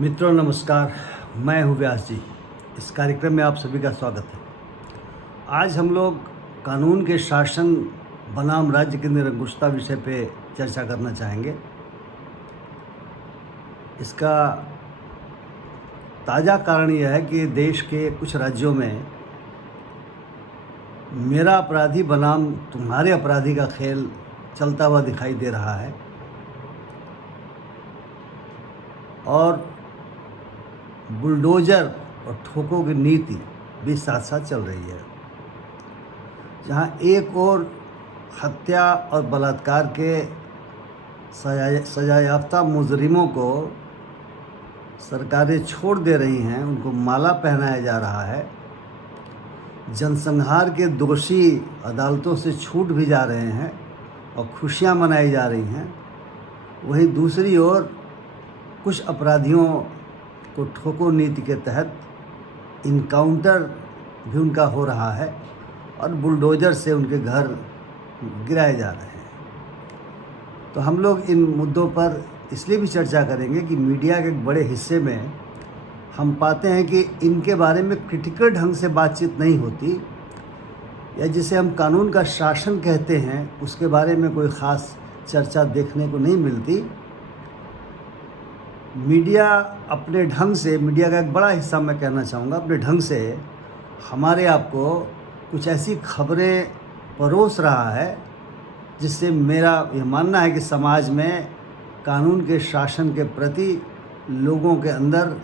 मित्रों नमस्कार, मैं हूँ व्यास जी। इस कार्यक्रम में आप सभी का स्वागत है। आज हम लोग कानून के शासन बनाम राज्य की निरंकुशता विषय पे चर्चा करना चाहेंगे। इसका ताज़ा कारण यह है कि देश के कुछ राज्यों में मेरा अपराधी बनाम तुम्हारे अपराधी का खेल चलता हुआ दिखाई दे रहा है और बुलडोज़र और ठोकों की नीति भी साथ साथ चल रही है। जहां एक और हत्या और बलात्कार के सजायाफ्ता मुजरिमों को सरकारें छोड़ दे रही हैं, उनको माला पहनाया जा रहा है, जनसंहार के दोषी अदालतों से छूट भी जा रहे हैं और खुशियां मनाई जा रही हैं। वहीं दूसरी ओर कुछ अपराधियों को ठोको नीति के तहत इनकाउंटर भी उनका हो रहा है और बुलडोज़र से उनके घर गिराए जा रहे हैं। तो हम लोग इन मुद्दों पर इसलिए भी चर्चा करेंगे कि मीडिया के एक बड़े हिस्से में हम पाते हैं कि इनके बारे में क्रिटिकल ढंग से बातचीत नहीं होती, या जिसे हम कानून का शासन कहते हैं उसके बारे में कोई ख़ास चर्चा देखने को नहीं मिलती। मीडिया अपने ढंग से, मीडिया का एक बड़ा हिस्सा मैं कहना चाहूँगा, अपने ढंग से हमारे आप को कुछ ऐसी खबरें परोस रहा है जिससे मेरा यह मानना है कि समाज में कानून के शासन के प्रति लोगों के अंदर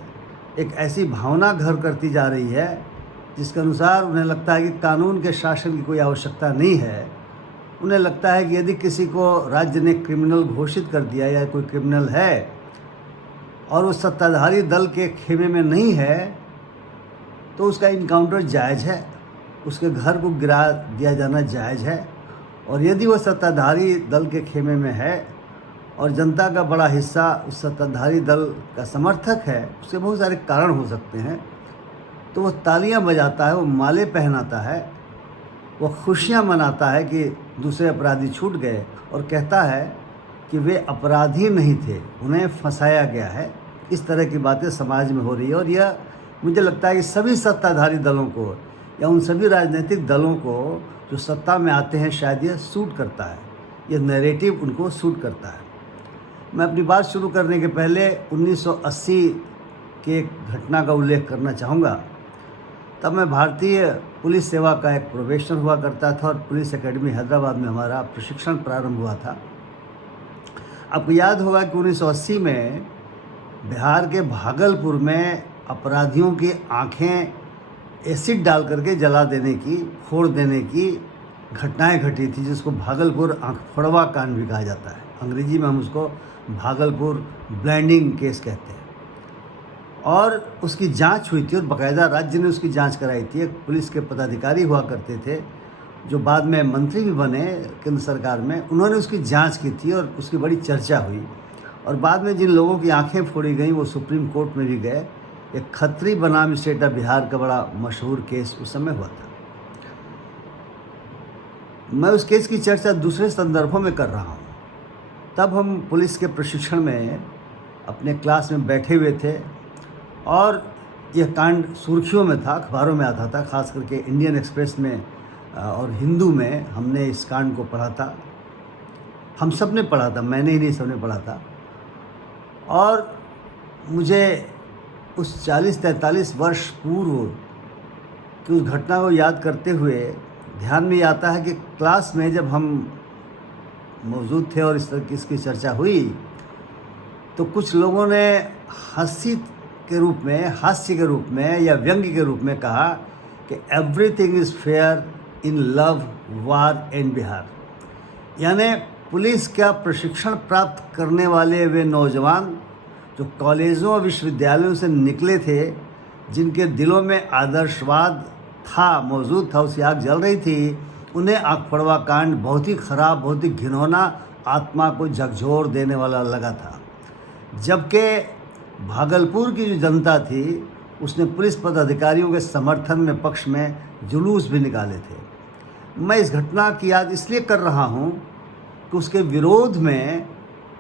एक ऐसी भावना घर करती जा रही है जिसके अनुसार उन्हें लगता है कि कानून के शासन की कोई आवश्यकता नहीं है। उन्हें लगता है कि यदि किसी को राज्य ने क्रिमिनल घोषित कर दिया या कोई क्रिमिनल है और वो सत्ताधारी दल के खेमे में नहीं है तो उसका इनकाउंटर जायज़ है, उसके घर को गिरा दिया जाना जायज़ है। और यदि वो सत्ताधारी दल के खेमे में है और जनता का बड़ा हिस्सा उस सत्ताधारी दल का समर्थक है, उसके बहुत सारे कारण हो सकते हैं, तो वो तालियां बजाता है, वो माले पहनाता है, वो खुशियां मनाता है कि दूसरे अपराधी छूट गए और कहता है कि वे अपराधी नहीं थे, उन्हें फंसाया गया है। इस तरह की बातें समाज में हो रही है और यह मुझे लगता है कि सभी सत्ताधारी दलों को या उन सभी राजनीतिक दलों को जो सत्ता में आते हैं शायद यह सूट करता है, यह नैरेटिव उनको सूट करता है। मैं अपनी बात शुरू करने के पहले 1980 के एक घटना का उल्लेख करना चाहूँगा। तब मैं भारतीय पुलिस सेवा का एक प्रोबेशनर हुआ करता था और पुलिस एकेडमी हैदराबाद में हमारा प्रशिक्षण प्रारंभ हुआ था। आपको याद होगा कि 1980 में बिहार के भागलपुर में अपराधियों की आंखें एसिड डाल करके जला देने की, फोड़ देने की घटनाएं घटी थी, जिसको भागलपुर आंख फोड़वा कांड भी कहा जाता है। अंग्रेजी में हम उसको भागलपुर ब्लाइंडिंग केस कहते हैं। और उसकी जांच हुई थी और बाकायदा राज्य ने उसकी जांच कराई थी। एक पुलिस के पदाधिकारी हुआ करते थे जो बाद में मंत्री भी बने केंद्र सरकार में, उन्होंने उसकी जांच की थी और उसकी बड़ी चर्चा हुई। और बाद में जिन लोगों की आंखें फोड़ी गई वो सुप्रीम कोर्ट में भी गए। एक खत्री बनाम स्टेट ऑफ बिहार का बड़ा मशहूर केस उस समय हुआ था। मैं उस केस की चर्चा दूसरे संदर्भों में कर रहा हूँ। तब हम पुलिस के प्रशिक्षण में अपने क्लास में बैठे हुए थे और यह कांड सुर्खियों में था, अखबारों में आता था, खास करके इंडियन एक्सप्रेस में और हिंदू में हमने इस कांड को पढ़ा था। हम सब ने पढ़ा था, मैंने ही नहीं, सबने पढ़ा था। और मुझे उस 40-43 वर्ष पूर्व की उस घटना को याद करते हुए ध्यान में आता है कि क्लास में जब हम मौजूद थे और इस तरह की इसकी चर्चा हुई तो कुछ लोगों ने हास्य के रूप में या व्यंग्य के रूप में कहा कि everything is fair in love war and Bihar. यानी पुलिस का प्रशिक्षण प्राप्त करने वाले वे नौजवान जो कॉलेजों और विश्वविद्यालयों से निकले थे, जिनके दिलों में आदर्शवाद था, मौजूद था, उसकी आग जल रही थी, उन्हें आंख फोड़वा कांड बहुत ही ख़राब, बहुत ही घिनौना, आत्मा को झकझोर देने वाला लगा था। जबकि भागलपुर की जो जनता थी उसने पुलिस पदाधिकारियों के समर्थन में, पक्ष में जुलूस भी निकाले थे। मैं इस घटना की याद इसलिए कर रहा हूँ कि उसके विरोध में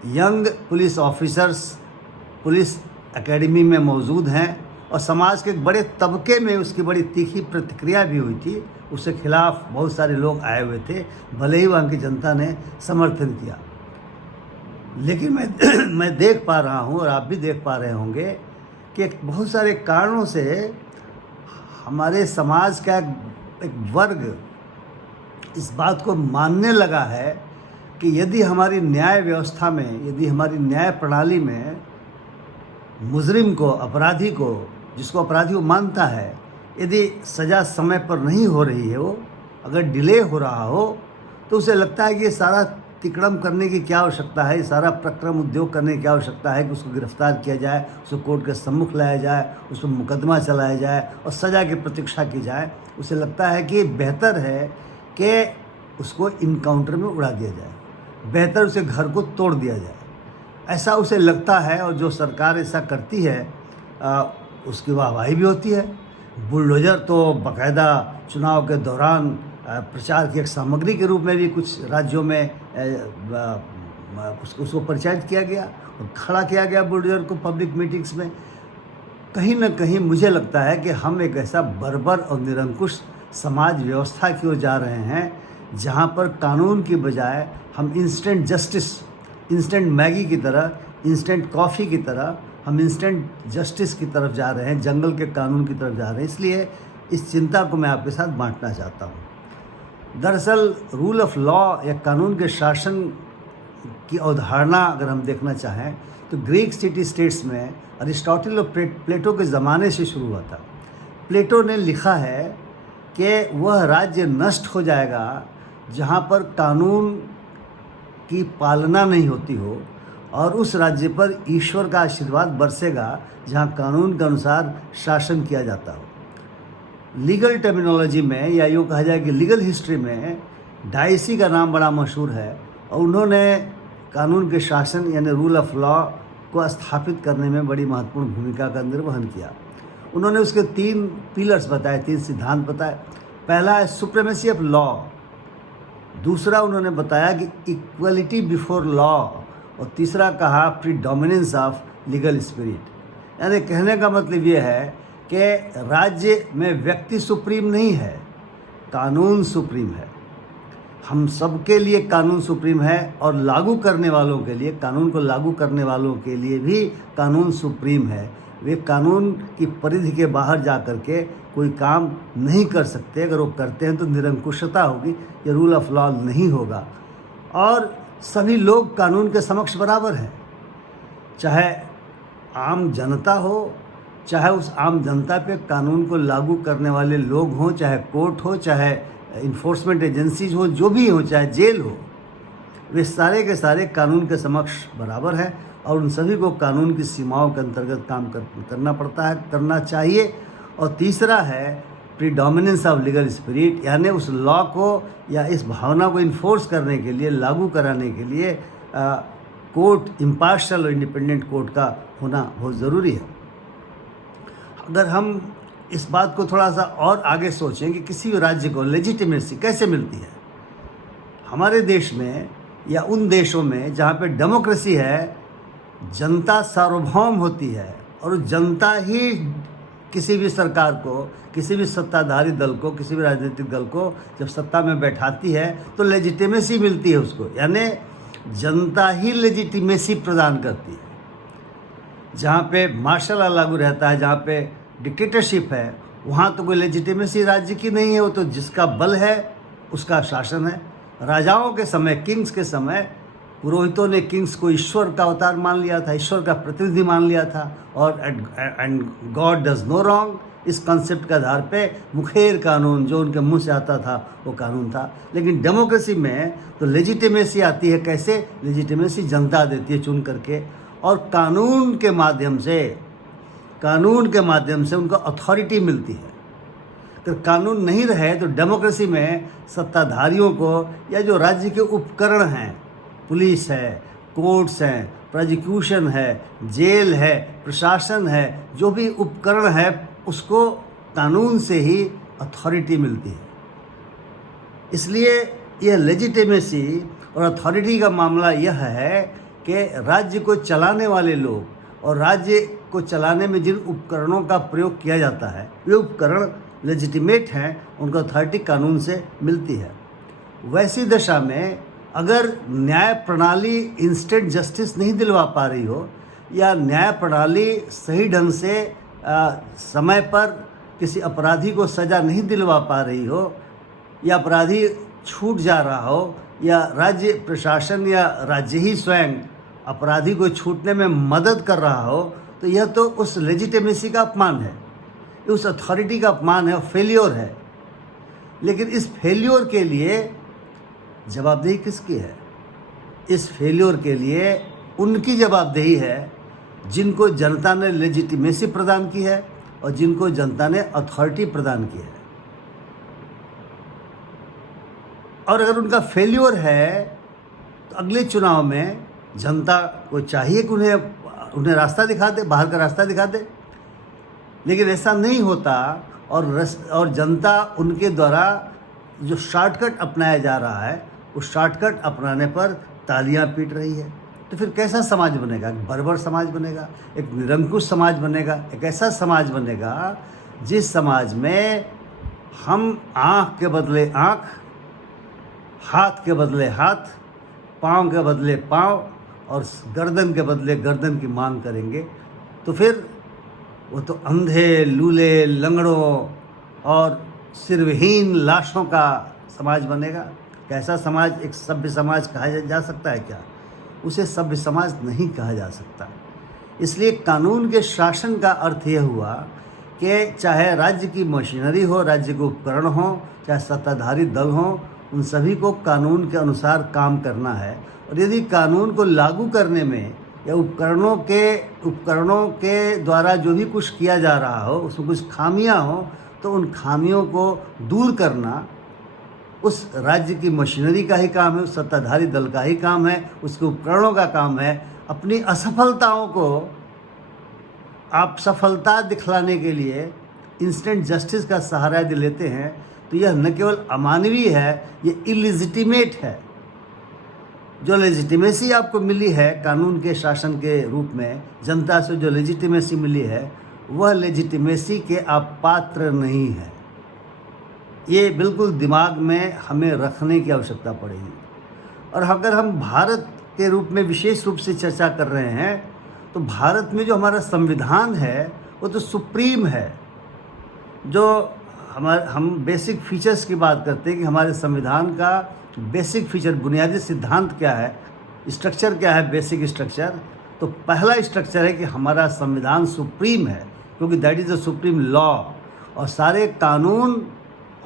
young police officers, police academy में मौजूद हैं और समाज के एक बड़े तबके में उसकी बड़ी तीखी प्रतिक्रिया भी हुई थी। उसके खिलाफ बहुत सारे लोग आए हुए थे, भले ही वहाँ की जनता ने समर्थन किया। लेकिन मैं देख पा रहा हूँ और आप भी देख पा रहे होंगे कि बहुत सारे कारणों से हमारे समाज का एक वर्ग इस बात को मानने लगा है कि यदि हमारी न्याय व्यवस्था में, यदि हमारी न्याय प्रणाली में मुजरिम को, अपराधी को, जिसको अपराधी वो मानता है, यदि सज़ा समय पर नहीं हो रही है, वो अगर डिले हो रहा हो, तो उसे लगता है कि ये सारा तिकड़म करने की क्या आवश्यकता है, सारा प्रक्रम उद्योग करने की क्या आवश्यकता है कि उसको गिरफ्तार किया जाए, उसको कोर्ट के सम्मुख लाया जाए, उस पर मुकदमा चलाया जाए और सज़ा की प्रतीक्षा की जाए। उसे लगता है कि बेहतर है कि उसको इनकाउंटर में उड़ा दिया जाए, बेहतर उसे घर को तोड़ दिया जाए, ऐसा उसे लगता है। और जो सरकार ऐसा करती है उसकी वाहवाही भी होती है। बुलडोज़र तो बाकायदा चुनाव के दौरान प्रचार की एक सामग्री के रूप में भी कुछ राज्यों में उसको परिचालित किया गया और खड़ा किया गया बुलडोज़र को पब्लिक मीटिंग्स में। कहीं ना कहीं मुझे लगता है कि हम एक ऐसा बर्बर और निरंकुश समाज व्यवस्था की ओर जा रहे हैं जहाँ पर कानून की बजाय हम इंस्टेंट जस्टिस, इंस्टेंट मैगी की तरह, इंस्टेंट कॉफ़ी की तरह हम इंस्टेंट जस्टिस की तरफ जा रहे हैं, जंगल के कानून की तरफ जा रहे हैं। इसलिए इस चिंता को मैं आपके साथ बांटना चाहता हूँ। दरअसल रूल ऑफ लॉ या कानून के शासन की अवधारणा अगर हम देखना चाहें तो ग्रीक सिटी स्टेट्स में अरिस्टोटल और प्लेटो के ज़माने से शुरू हुआ था। प्लेटो ने लिखा है कि वह राज्य नष्ट हो जाएगा जहाँ पर कानून की पालना नहीं होती हो, और उस राज्य पर ईश्वर का आशीर्वाद बरसेगा जहाँ कानून के अनुसार शासन किया जाता हो। लीगल टर्मिनोलॉजी में, या यूँ कहा जाए कि लीगल हिस्ट्री में, डाइसी का नाम बड़ा मशहूर है और उन्होंने कानून के शासन यानी रूल ऑफ लॉ को स्थापित करने में बड़ी महत्वपूर्ण भूमिका का निर्वहन किया। उन्होंने उसके 3 पिलर्स बताए, 3 सिद्धांत बताए। पहला है सुप्रीमेसी ऑफ लॉ, दूसरा उन्होंने बताया कि इक्वलिटी बिफोर लॉ, और तीसरा कहा प्रीडोमिनेंस ऑफ लीगल स्पिरिट। यानी कहने का मतलब ये है कि राज्य में व्यक्ति सुप्रीम नहीं है, कानून सुप्रीम है। हम सबके लिए कानून सुप्रीम है और लागू करने वालों के लिए, कानून को लागू करने वालों के लिए भी कानून सुप्रीम है। वे कानून की परिधि के बाहर जा कर के कोई काम नहीं कर सकते। अगर वो करते हैं तो निरंकुशता होगी, ये रूल ऑफ लॉ नहीं होगा। और सभी लोग कानून के समक्ष बराबर हैं, चाहे आम जनता हो, चाहे उस आम जनता पे कानून को लागू करने वाले लोग हों, चाहे कोर्ट हो, चाहे इन्फोर्समेंट एजेंसीज हो, जो भी हो, चाहे जेल हो, वे सारे के सारे कानून के समक्ष बराबर हैं और उन सभी को कानून की सीमाओं के अंतर्गत काम करना पड़ता है, करना चाहिए। और तीसरा है प्रीडोमिनेंस ऑफ लीगल स्पिरिट, यानी उस लॉ को या इस भावना को इन्फोर्स करने के लिए, लागू कराने के लिए कोर्ट, इम्पार्शियल और इंडिपेंडेंट कोर्ट का होना बहुत ज़रूरी है। अगर हम इस बात को थोड़ा सा और आगे सोचें कि किसी भी राज्य को लेजिटिमेसी कैसे मिलती है, हमारे देश में या उन देशों में जहाँ पे डेमोक्रेसी है, जनता सार्वभौम होती है और जनता ही किसी भी सरकार को, किसी भी सत्ताधारी दल को, किसी भी राजनीतिक दल को जब सत्ता में बैठाती है तो लेजिटिमेसी मिलती है उसको, यानी जनता ही लेजिटिमेसी प्रदान करती है। जहाँ पे मार्शल लॉ लागू रहता है, जहाँ पे डिक्टेटरशिप है, वहाँ तो कोई लेजिटिमेसी राज्य की नहीं है, वो तो जिसका बल है उसका शासन है। राजाओं के समय, किंग्स के समय, पुरोहितों ने किंग्स को ईश्वर का अवतार मान लिया था, ईश्वर का प्रतिनिधि मान लिया था, और and God does no wrong, इस कॉन्सेप्ट के आधार पे मुखेर कानून जो उनके मुंह से आता था वो कानून था। लेकिन डेमोक्रेसी में तो लेजिटिमेसी आती है। कैसे? लेजिटिमेसी जनता देती है चुन करके, और कानून के माध्यम से उनको अथॉरिटी मिलती है। तो कानून नहीं रहे तो डेमोक्रेसी में सत्ताधारियों को या जो राज्य के उपकरण हैं, पुलिस है, कोर्ट्स हैं, प्रोसिक्यूशन है, जेल है, प्रशासन है, जो भी उपकरण है उसको कानून से ही अथॉरिटी मिलती है। इसलिए यह लेजिटिमेसी और अथॉरिटी का मामला यह है कि राज्य को चलाने वाले लोग और राज्य को चलाने में जिन उपकरणों का प्रयोग किया जाता है वे उपकरण लेजिटिमेट हैं, उनको अथॉरिटी कानून से मिलती है। वैसी दशा में अगर न्याय प्रणाली इंस्टेंट जस्टिस नहीं दिलवा पा रही हो या न्याय प्रणाली सही ढंग से समय पर किसी अपराधी को सज़ा नहीं दिलवा पा रही हो या अपराधी छूट जा रहा हो या राज्य प्रशासन या राज्य ही स्वयं अपराधी को छूटने में मदद कर रहा हो, तो यह तो उस लेजिटिमेसी का अपमान है, उस अथॉरिटी का अपमान है, फेल्योर है। लेकिन इस फेल्योर के लिए जवाबदेही किसकी है? इस फेल्योर के लिए उनकी जवाबदेही है जिनको जनता ने लेजिटिमेसी प्रदान की है और जिनको जनता ने अथॉरिटी प्रदान की है। और अगर उनका फेल्योर है तो अगले चुनाव में जनता को चाहिए कि उन्हें रास्ता दिखा दे, बाहर का रास्ता दिखा दे। लेकिन ऐसा नहीं होता और जनता उनके द्वारा जो शॉर्टकट अपनाया जा रहा है उस शॉर्टकट अपनाने पर तालियां पीट रही है। तो फिर कैसा समाज बनेगा? एक बर्बर समाज बनेगा, एक निरंकुश समाज बनेगा, एक ऐसा समाज बनेगा जिस समाज में हम आँख के बदले आँख, हाथ के बदले हाथ, पाँव के बदले पाँव और गर्दन के बदले गर्दन की मांग करेंगे। तो फिर वो तो अंधे, लूले, लंगड़ों और सिरविहीन लाशों का समाज बनेगा। कैसा समाज एक सभ्य समाज कहा जा सकता है क्या? उसे सभ्य समाज नहीं कहा जा सकता। इसलिए कानून के शासन का अर्थ यह हुआ कि चाहे राज्य की मशीनरी हो, राज्य के उपकरण हो, चाहे सत्ताधारी दल हो, उन सभी को कानून के अनुसार काम करना है। और यदि कानून को लागू करने में या उपकरणों के द्वारा जो भी कुछ किया जा रहा हो उसमें कुछ खामियां हो तो उन खामियों को दूर करना उस राज्य की मशीनरी का ही काम है, उस सत्ताधारी दल का ही काम है, उसके उपकरणों का काम है। अपनी असफलताओं को आप सफलता दिखलाने के लिए इंस्टेंट जस्टिस का सहारा यदि लेते हैं तो यह न केवल अमानवीय है, ये इलिजिटिमेट है। जो लेजिटिमेसी आपको मिली है कानून के शासन के रूप में, जनता से जो लेजिटिमेसी मिली है वह लेजिटिमेसी के आप पात्र नहीं हैं। ये बिल्कुल दिमाग में हमें रखने की आवश्यकता पड़ेगी। और अगर हम भारत के रूप में विशेष रूप से चर्चा कर रहे हैं तो भारत में जो हमारा संविधान है वो तो सुप्रीम है। जो हम बेसिक फीचर्स की बात करते हैं कि हमारे संविधान का बेसिक फीचर, बुनियादी सिद्धांत क्या है, स्ट्रक्चर क्या है, बेसिक स्ट्रक्चर, तो पहला स्ट्रक्चर है कि हमारा संविधान सुप्रीम है क्योंकि that is the supreme law. और सारे कानून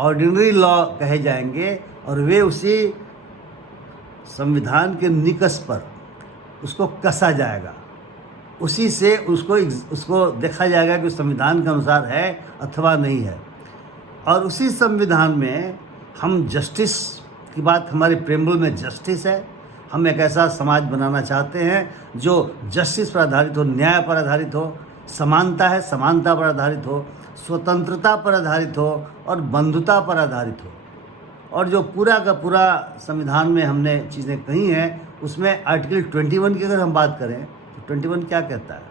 ऑर्डिनरी लॉ कहे जाएंगे और वे उसी संविधान के निकष पर उसको कसा जाएगा, उसी से उसको देखा जाएगा कि संविधान के अनुसार है अथवा नहीं है। और उसी संविधान में हम जस्टिस की बात, हमारे प्रेम्बल में जस्टिस है। हम एक ऐसा समाज बनाना चाहते हैं जो जस्टिस पर आधारित हो, न्याय पर आधारित हो, समानता है समानता पर आधारित हो, स्वतंत्रता पर आधारित हो और बंधुता पर आधारित हो। और जो पूरा का पूरा संविधान में हमने चीज़ें कही हैं उसमें आर्टिकल 21 की अगर हम बात करें तो 21 क्या कहता है?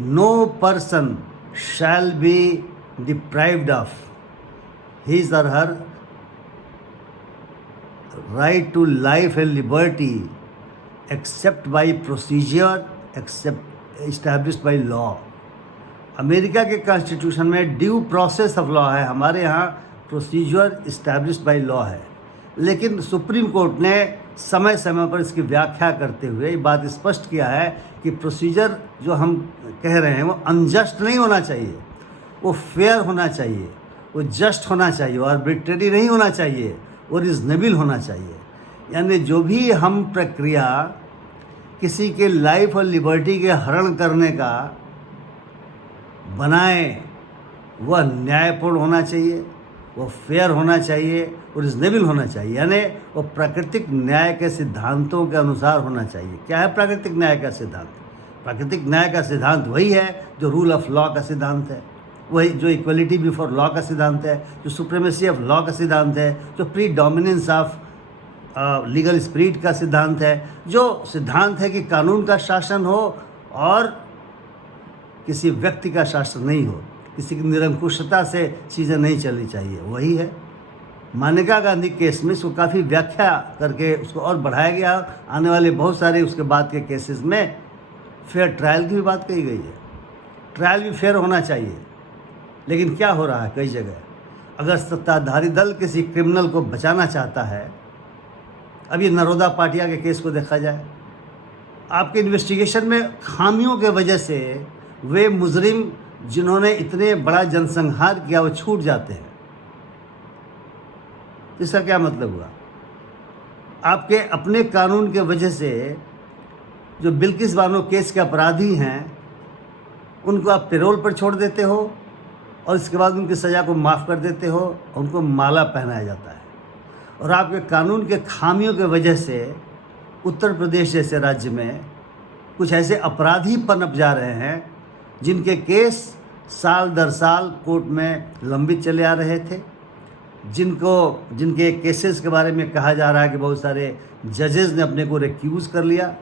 No person shall be deprived of his or her right to life and liberty except by procedure established by law। America के कॉन्स्टिट्यूशन में ड्यू प्रोसेस ऑफ लॉ है, हमारे यहाँ प्रोसीजर इस्टेब्लिश्ड बाय लॉ है। लेकिन सुप्रीम कोर्ट ने समय समय पर इसकी व्याख्या करते हुए ये बात स्पष्ट किया है कि प्रोसीजर जो हम कह रहे हैं वो अनजस्ट नहीं होना चाहिए, वो फेयर होना चाहिए, वो जस्ट होना चाहिए, आर्बिट्रेरी नहीं होना चाहिए, वो रिजनेबल होना चाहिए। यानी जो भी हम प्रक्रिया किसी के लाइफ और लिबर्टी के हरण करने का बनाए वह न्यायपूर्ण होना चाहिए, वो फेयर होना चाहिए, वो रिजनेबल होना चाहिए, यानी वो प्राकृतिक न्याय के सिद्धांतों के अनुसार होना चाहिए। क्या है प्राकृतिक न्याय का सिद्धांत? प्राकृतिक न्याय का सिद्धांत वही है जो रूल ऑफ लॉ का सिद्धांत है, वही जो इक्वलिटी बिफोर लॉ का सिद्धांत है, जो सुप्रीमेसी ऑफ लॉ का सिद्धांत है, जो pre dominance of legal spirit का सिद्धांत है, जो सिद्धांत है कि कानून का शासन हो और किसी व्यक्ति का शासन नहीं हो, किसी की निरंकुशता से चीज़ें नहीं चलनी चाहिए। वही है मेनका गांधी केस में, इसको काफ़ी व्याख्या करके उसको और बढ़ाया गया। आने वाले बहुत सारे उसके बाद के केसेस में फेयर ट्रायल की भी बात कही गई है। ट्रायल भी फेयर होना चाहिए, लेकिन क्या हो रहा है कई जगह, अगर सत्ताधारी दल किसी क्रिमिनल को बचाना चाहता है, अब ये नरोदा पाटिया के केस को देखा जाए, आपके इन्वेस्टिगेशन में खामियों के वजह से वे मुजरिम जिन्होंने इतने बड़ा जनसंहार किया वो छूट जाते हैं। इसका क्या मतलब हुआ? आपके अपने कानून के वजह से जो बिल्किस बानो केस के अपराधी हैं उनको आप पेरोल पर छोड़ देते हो और इसके बाद उनकी सज़ा को माफ़ कर देते हो, उनको माला पहनाया जाता है। और आपके कानून के खामियों के वजह से उत्तर प्रदेश जैसे राज्य में कुछ ऐसे अपराधी पनप जा रहे हैं जिनके केस साल दर साल कोर्ट में लंबित चले आ रहे थे, जिनके केसेस के बारे में कहा जा रहा है कि बहुत सारे जजेस ने अपने को रिक्यूज कर लिया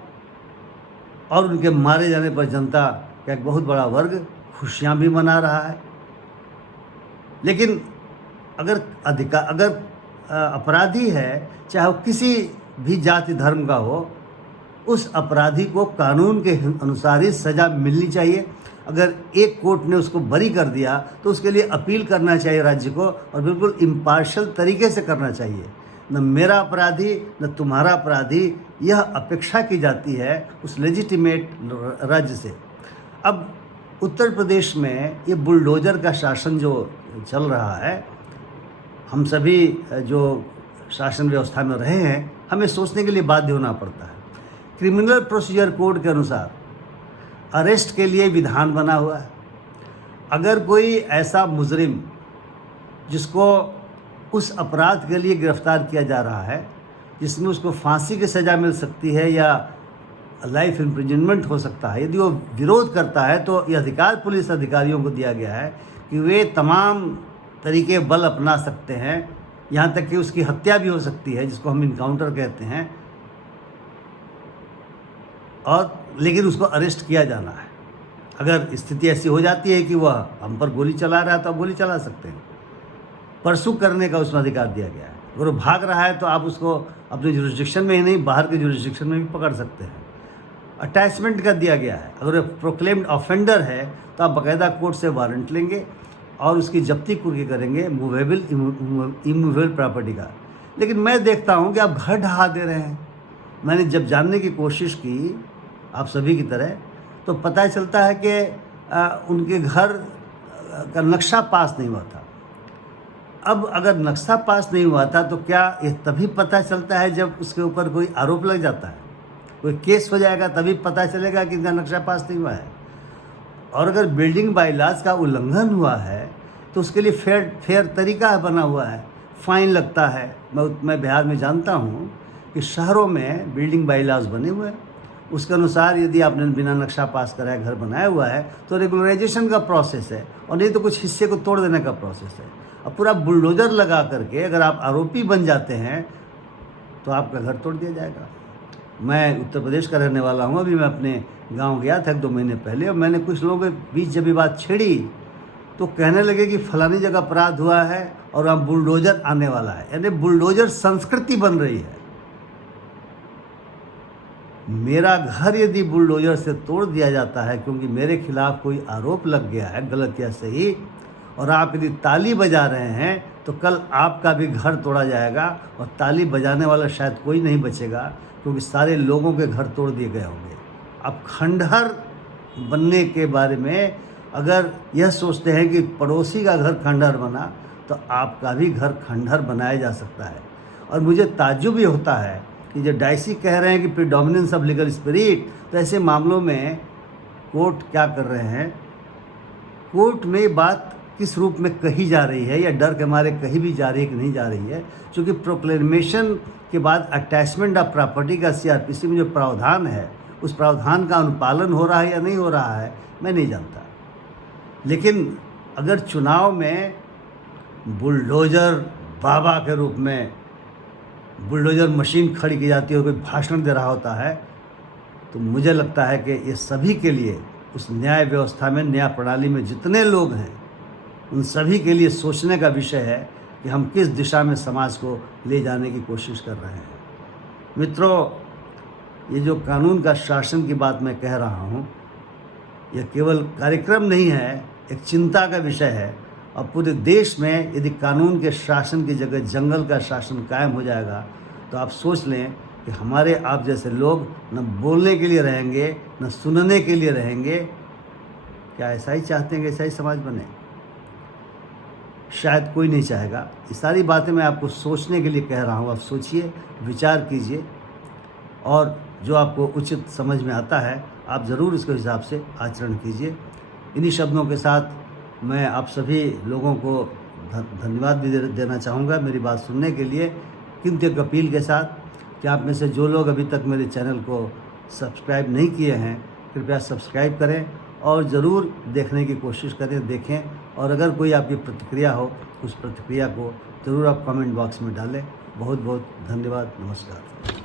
और उनके मारे जाने पर जनता का एक बहुत बड़ा वर्ग खुशियाँ भी मना रहा है। लेकिन अगर अपराधी है, चाहे वो किसी भी जाति धर्म का हो, उस अपराधी को कानून के अनुसार ही सज़ा मिलनी चाहिए। अगर एक कोर्ट ने उसको बरी कर दिया तो उसके लिए अपील करना चाहिए राज्य को, और बिल्कुल इम्पार्शल तरीके से करना चाहिए। न मेरा अपराधी न तुम्हारा अपराधी, यह अपेक्षा की जाती है उस लेजिटिमेट राज्य से। अब उत्तर प्रदेश में ये बुलडोज़र का शासन जो चल रहा है, हम सभी जो शासन व्यवस्था में रहे हैं हमें सोचने के लिए बाध्य होना पड़ता है। क्रिमिनल प्रोसीजर कोड के अनुसार अरेस्ट के लिए विधान बना हुआ है। अगर कोई ऐसा मुजरिम जिसको उस अपराध के लिए गिरफ्तार किया जा रहा है जिसमें उसको फांसी की सज़ा मिल सकती है या लाइफ इम्प्रिजनमेंट हो सकता है, यदि वो विरोध करता है तो ये अधिकार पुलिस अधिकारियों को दिया गया है कि वे तमाम तरीके बल अपना सकते हैं, यहाँ तक कि उसकी हत्या भी हो सकती है, जिसको हम इनकाउंटर कहते हैं, और लेकिन उसको अरेस्ट किया जाना है। अगर स्थिति ऐसी हो जाती है कि वह हम पर गोली चला रहा है तो आप गोली चला सकते हैं, परसुक करने का उसमें अधिकार दिया गया है। अगर वो भाग रहा है तो आप उसको अपने जुरिस्डिक्शन में ही नहीं बाहर के जुरिस्डिक्शन में भी पकड़ सकते हैं। अटैचमेंट का दिया गया है, अगर वो प्रोक्लेम्ड ऑफेंडर है तो आप बाकायदा कोर्ट से वारंट लेंगे और उसकी जब्ती कुर्की करेंगे मूवेबल इमूवेबल प्रॉपर्टी का। लेकिन मैं देखता हूँ कि आप घर ढहा दे रहे हैं। मैंने जब जानने की कोशिश की आप सभी की तरह, तो पता चलता है कि उनके घर का नक्शा पास नहीं हुआ था। अब अगर नक्शा पास नहीं हुआ था तो क्या ये तभी पता चलता है जब उसके ऊपर कोई आरोप लग जाता है, कोई केस हो जाएगा तभी पता चलेगा कि इनका नक्शा पास नहीं हुआ है। और अगर बिल्डिंग बायलॉज का उल्लंघन हुआ है तो उसके लिए फेयर तरीका बना हुआ है, फ़ाइन लगता है। मैं बिहार में जानता हूँ कि शहरों में बिल्डिंग बायलॉज बने हुए हैं, उसके अनुसार यदि आपने बिना नक्शा पास कराए घर बनाया हुआ है तो रेगुलराइजेशन का प्रोसेस है, और नहीं तो कुछ हिस्से को तोड़ देने का प्रोसेस है। अब पूरा बुलडोज़र लगा करके अगर आप आरोपी बन जाते हैं तो आपका घर तोड़ दिया जाएगा। मैं उत्तर प्रदेश का रहने वाला हूँ। अभी मैं अपने गांव गया था 1-2 महीने पहले, और मैंने कुछ लोगों के बीच जब ये बात छेड़ी तो कहने लगे कि फलानी जगह अपराध हुआ है और अब बुलडोज़र आने वाला है। यानी बुलडोज़र संस्कृति बन रही है। मेरा घर यदि बुलडोज़र से तोड़ दिया जाता है क्योंकि मेरे खिलाफ कोई आरोप लग गया है, गलत या सही, और आप यदि ताली बजा रहे हैं तो कल आपका भी घर तोड़ा जाएगा और ताली बजाने वाला शायद कोई नहीं बचेगा, क्योंकि सारे लोगों के घर तोड़ दिए गए होंगे। अब खंडहर बनने के बारे में अगर यह सोचते हैं कि पड़ोसी का घर खंडहर बना तो आपका भी घर खंडहर बनाया जा सकता है। और मुझे ताज्जुब भी होता है कि जो डाइसी कह रहे हैं कि प्रीडोमिनेंस ऑफ लीगल स्पिरिट, तो ऐसे मामलों में कोर्ट क्या कर रहे हैं, कोर्ट में बात किस रूप में कही जा रही है या डर के मारे कहीं भी जा रही है कि नहीं जा रही है। क्योंकि प्रोक्लेमेशन के बाद अटैचमेंट ऑफ प्रॉपर्टी का सीआरपीसी में जो प्रावधान है उस प्रावधान का अनुपालन हो रहा है या नहीं हो रहा है मैं नहीं जानता। लेकिन अगर चुनाव में बुलडोज़र बाबा के रूप में बुलडोज़र मशीन खड़ी की जाती है, कोई भाषण दे रहा होता है, तो मुझे लगता है कि ये सभी के लिए उस न्याय व्यवस्था में, न्याय प्रणाली में जितने लोग हैं, उन सभी के लिए सोचने का विषय है कि हम किस दिशा में समाज को ले जाने की कोशिश कर रहे हैं। मित्रों, ये जो कानून का शासन की बात मैं कह रहा हूँ, यह केवल कार्यक्रम नहीं है, एक चिंता का विषय है। और पूरे देश में यदि कानून के शासन की जगह जंगल का शासन कायम हो जाएगा तो आप सोच लें कि हमारे आप जैसे लोग न बोलने के लिए रहेंगे, न सुनने के लिए रहेंगे। क्या ऐसा ही चाहते हैं कि ऐसा ही समाज बने? शायद कोई नहीं चाहेगा। ये सारी बातें मैं आपको सोचने के लिए कह रहा हूँ। आप सोचिए, विचार कीजिए, और जो आपको उचित समझ में आता है आप ज़रूर इसके हिसाब से आचरण कीजिए। इन्हीं शब्दों के साथ मैं आप सभी लोगों को धन्यवाद भी देना चाहूँगा मेरी बात सुनने के लिए, किंतु एक अपील के साथ कि आप में से जो लोग अभी तक मेरे चैनल को सब्सक्राइब नहीं किए हैं, कृपया सब्सक्राइब करें और ज़रूर देखने की कोशिश करें, देखें। और अगर कोई आपकी प्रतिक्रिया हो, उस प्रतिक्रिया को ज़रूर आप कमेंट बॉक्स में डालें। बहुत बहुत धन्यवाद। नमस्कार।